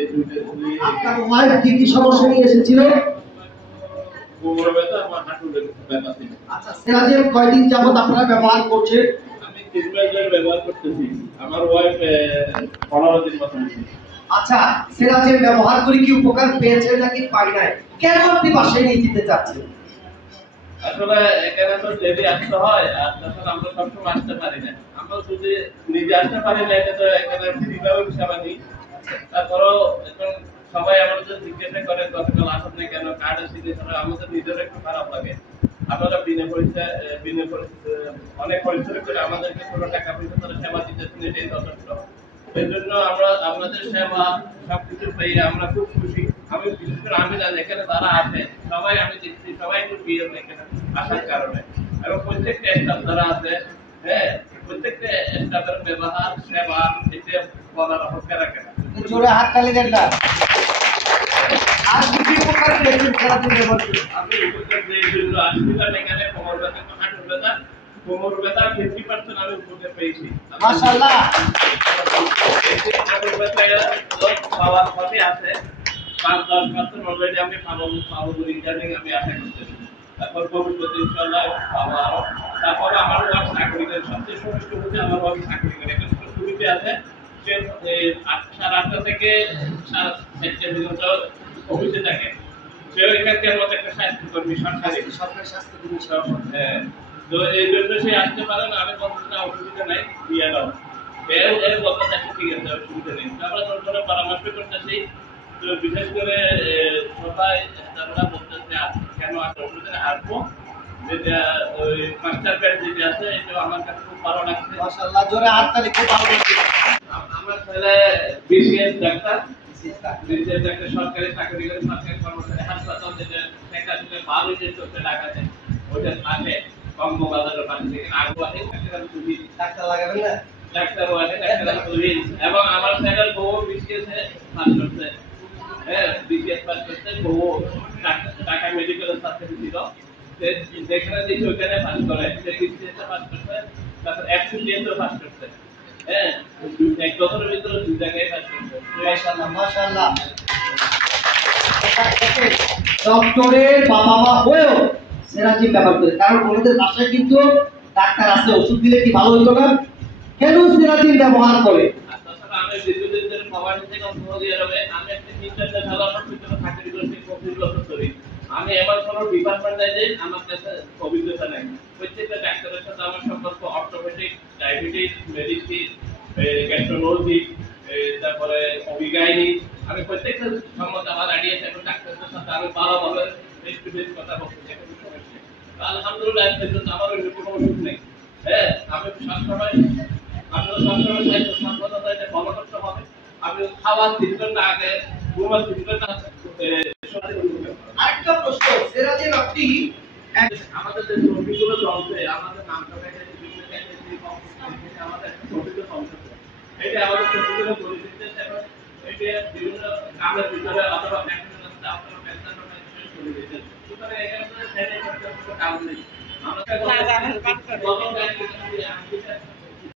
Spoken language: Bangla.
এই দুইটা দুই আপনার ওয়াইফ কি সমস্যা নিয়ে এসেছিল? কোমর ব্যথা আর হাঁটু ব্যথা ছিল। আচ্ছা, সেরাজেম কয়দিন যাবত আপনারা ব্যবহার করছেন? আমি 3 মাস ধরে ব্যবহার করতেছি। আমার ওয়াইফ 15 দিন মতো হয়েছে। আচ্ছা, সেরাজেম ব্যবহার করে কি উপকার পেয়েছেন নাকি পাই নাই? কেন আপনি বাসায় নিয়ে যেতে চাচ্ছেন? আসলে এখানে তো ডেলি আসতে হয়, আর তাছাড়া আমরা সবসময় আসতে পারি না। আমরা যদি নিজে আসতে পারি না, এটা তো এখানে ফ্রিভাবে হিসাবে নিই। তারপরেও এখন সবাই আমাদের জিজ্ঞাসা করে গতকাল আসেন না কেন, কার্ড আসি না, আমাদের নিজের একটু খারাপ লাগে। আপনারা অনেক পরিশ্রম করে আমাদেরকে কোনো টাকা পয়সা তারা সেবা দিতেছেন, এটাই যথেষ্ট। এই জন্য আমরা আপনাদের সেবা সবকিছু পেয়ে আমরা খুব খুশি। আমি বিশেষ করে আমি না, এখানে যারা আছে সবাই আমি দেখছি সবাই খুব প্রিয় এখানে আসার কারণে, এবং প্রত্যেকটা স্টাফ যারা আছে, হ্যাঁ, প্রত্যেকটা স্টাফের ব্যবহার সেবা এটা বলার অপেক্ষা রাখে না। জোরে হাত তালি দেন না। আর কি উপকার পেয়েছেন সেরাজেম ব্যবহার করে? আমি উপকার পেয়ে জন্য আসছিলাম এখানে, কোমর ব্যথা হাঁটুর ব্যথা, কোমর ব্যথা 50% আমি উপকার পেয়েছি। মাশাআল্লাহ। হাঁটুর ব্যথা পাওয়ার পথে আছে, 5-10% অলরেডি আমি পাবো বলে ইন্টারনেট আমি আশা করতেছি। তারপর ভবিষ্যতে ইনশাআল্লাহ পাবো আরো। তারপর আমার ওয়ার্ক চাকরি করে, সবচেয়ে সমস্ত হচ্ছে আমার ওয়ার্ক চাকরি করে একটা সুবিধা আছে। সে 8:30 থেকে 4:30 পর্যন্ত অফিসে থাকে। সে এখানকার মতো একটা স্বাস্থ্যকর্মী, সরকারি স্বাস্থ্যকর্মী। হ্যাঁ, তো এই জন্য সে আসতে পারে না। আমি বলতে না, অসুবিধা নাই, দিয়ে দাও। এর বলতে চাচ্ছি ঠিক আছে, অসুবিধা নেই। আমরা তোর পরামর্শ করতেছি। তো বিশেষ করে সবাই তারা বলতেছে কেন অসুবিধা নেই, আসবো। যেটা ওই মাস্টার প্যাড যেটা আছে, এটা আমার কাছে খুব ভালো লাগছে। মাশাআল্লাহ, জোরে হাত তালি, খুব ভালো লাগছে। আমার ছেলে বিসিএস ডাক্তার, বিসিএস একটা সরকারি চাকরি করে, সরকারি কর্মচারী, হাসপাতাল যেটা সেখানে ভালো যে চলতে লাগাতে ওইটা থাকে কম্ববাজারের পাশে থেকে আগুয়াতে ডাক্তার লাগাবেন না? ডাক্তার ওয়ানে ডাক্তার পুলিশ, এবং আমার ছেলের বউ বিসিএস পাস করছে। হ্যাঁ, বিসিএস পাস করছে, বউ ঢাকা মেডিকেলের সাথে ছিল। যেখানে দিয়েছে ওইখানে পাস করে, সে বিসিএস পাস করছে, তারপর এক্সপিরিয়েন্স পাস করছে। হ্যাঁ, এক বছরের ভিতরে 2 জায়গায় পাস করছে। মাশাআল্লাহ, মাশাআল্লাহ। ডক্টরের বাবা মা হয়েও সেরাজেম ব্যবহার করে, কারণ ওনাদের বাসায় কিন্তু ডাক্তার আছে, ওষুধ দিলে কি ভালো হইতো না? কেন সেরাজেম ব্যবহার করে? তাছাড়া আমি দীর্ঘদিন ধরে প্রবাসী থেকে সৌদি আরবে, আমি একটা ইন্টারনেট সাধারণ ভিতরে চাকরি করছি 25 বছর ধরে। আমি এমন কোনো ডিপার্টমেন্ট নাই যে আমার কাছে অভিজ্ঞতা নাই। প্রত্যেকটা ডাক্তারের সাথে আমার সম্পর্ক অর্থোপেডিক, ডায়াবেটিস, মেডিসিন, গ্যাস্ট্রোলজি, তারপরে অবিগাইনি, আমি প্রত্যেকটা সম্বন্ধে আমার আইডিয়া আছে। এখন ডাক্তারদের সাথে আমি ভালোভাবে ফেস টু ফেস কথা বলতে চাই, কোনো সমস্যা নেই। আলহামদুলিল্লাহ, এর জন্য আমার ওই কোনো অসুখ নেই। হ্যাঁ, আমি সবসময় আপনারা সবসময় স্বাস্থ্য সচেতনতা এটা ফলো করতে হবে। আপনি খাওয়ার 3 ঘন্টা আগে, ঘুমার 3 ঘন্টা আরেকটা প্রশ্ন, সেরাজেম আপনি আমাদের যে রোগীগুলো চলছে, আমাদের নামটা আমাদের রোগীগুলো চলছে, এটা আমাদের প্রতিদিন করে দিচ্ছে। এবং এটা বিভিন্ন কামের ভিতরে অথবা ম্যাগনেটিক অথবা ম্যাগনেটিক করে দিচ্ছে। সুতরাং এখানে কোনো সেটিং করতে কোনো কাজ নেই। আমাদের